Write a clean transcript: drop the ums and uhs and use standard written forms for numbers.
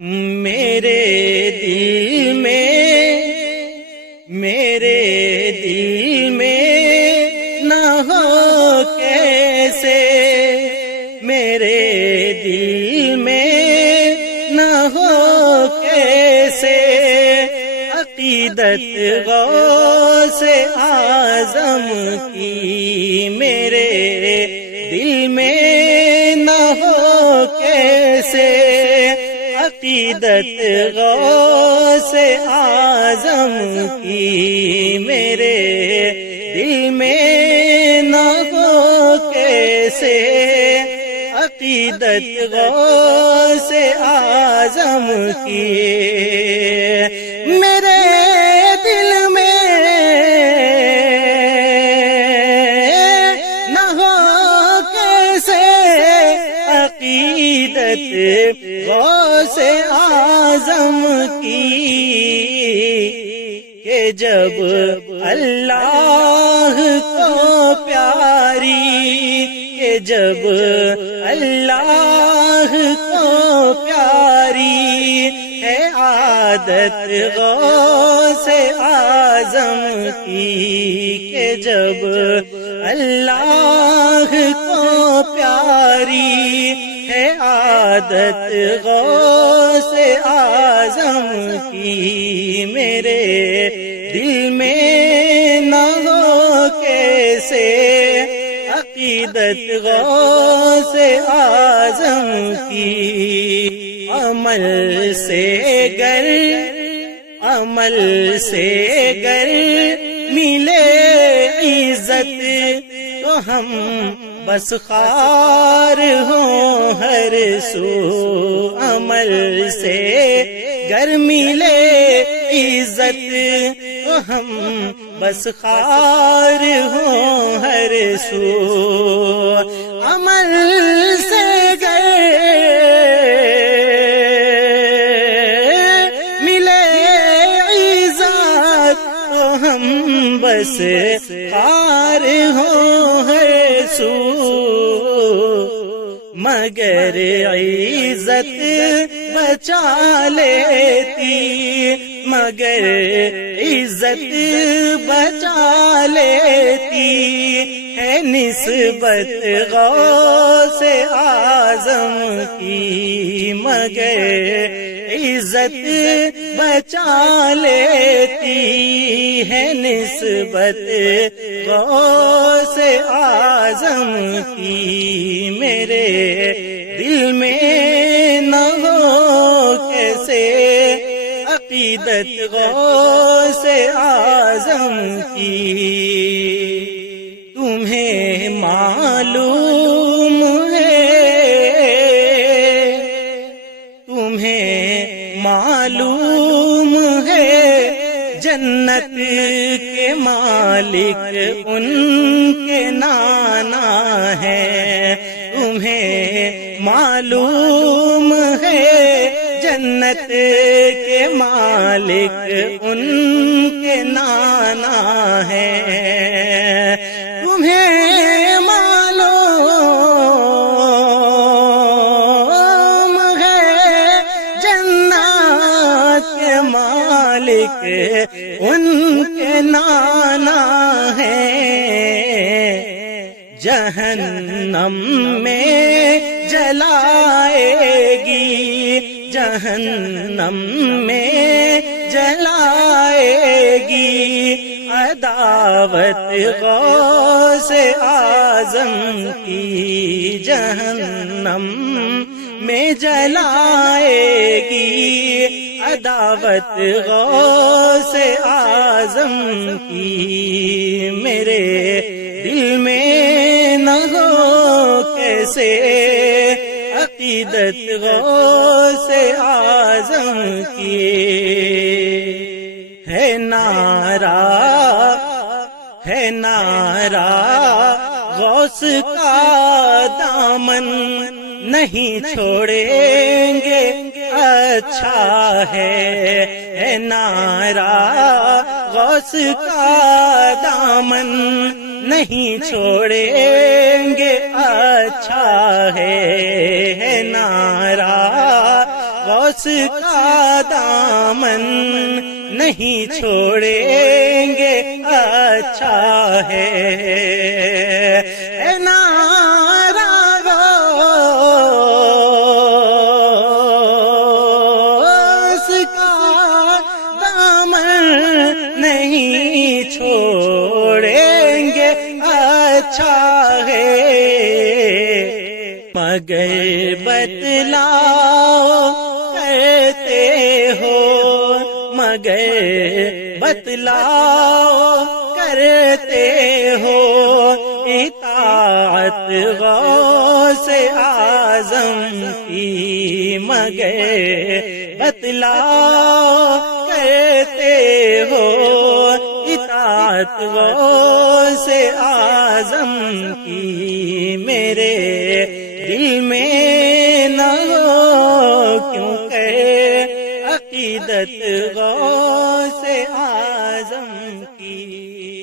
میرے دل میں نہ ہو کیسے، میرے دل میں نہ ہو کیسے، عقیدت غوث اعظم کی میرے دل میں نہ ہو کیسے، عقیدت غوث اعظم کی میرے دل میں نہ ہو کیسے، عقیدت غوث اعظم کی میرے دل میں نہ ہو کیسے، عقیدت غوث اعظم کی کہ جب اللہ کو پیاری، کہ جب اللہ کو پیاری ہے عادت غوث اعظم کی، کہ جب اللہ کو پیاری ہے عادت غوث اعظم کی میرے دل میں نہ ہو کیسے، عقیدت غوث اعظم کی عمل سے گر ملے عزت تو ہم بس خوار ہوں ہر سو، عمل سے گر ملے عزت تو ہم بس خوار ہوں ہر سو، عمل سے گر ملے عزت تو ہم بس خوار ہوں ہر سو، مگر عزت بچا لیتی، مگر عزت بچا لیتی ہے نسبت غوث اعظم کی، مگر عزت بچا لیتی ہے نسبت غوث اعظم کی میرے دل میں نہ ہو کیسے، عقیدت غوث اعظم کی تمہیں معلوم ہے، تمہیں معلوم ہے جنت کے مالک ان کے نانا ہے، تمہیں معلوم ہے جنت کے مالک ان کے نانا ہے، تمہیں معلوم ہے جنت کے مالک ان کے نانا ہے، جہنم میں جلائے گی، جہنم میں جلائے گی عداوت غوث اعظم کی، جہنم میں جلائے گی عداوت غوث اعظم کی میرے دل میں نہ ہو کیسے، عقیدت غوث اعظم کی ہے نعرہ غوث کا دامن نہیں چھوڑیں گے اچھا ہے نعرہ غوث کا دامن نہیں چھوڑیں گے اچھا ہے نعرہ غوث غوث کا دامن نہیں چھوڑیں گے اچھا ہے نعرہ غوث کا دامن نہیں چھوڑیں گے اچھا ہے مگر بتلاؤ کرتے ہو مگر بتلاؤ کرتے ہو اطاعت غوث اعظم کی مگر بتلاؤ کرتے ہو اطاعت غوث اعظم کی میرے دل میں نہ ہو کیوں کہ عقیدت غوث اعظم کی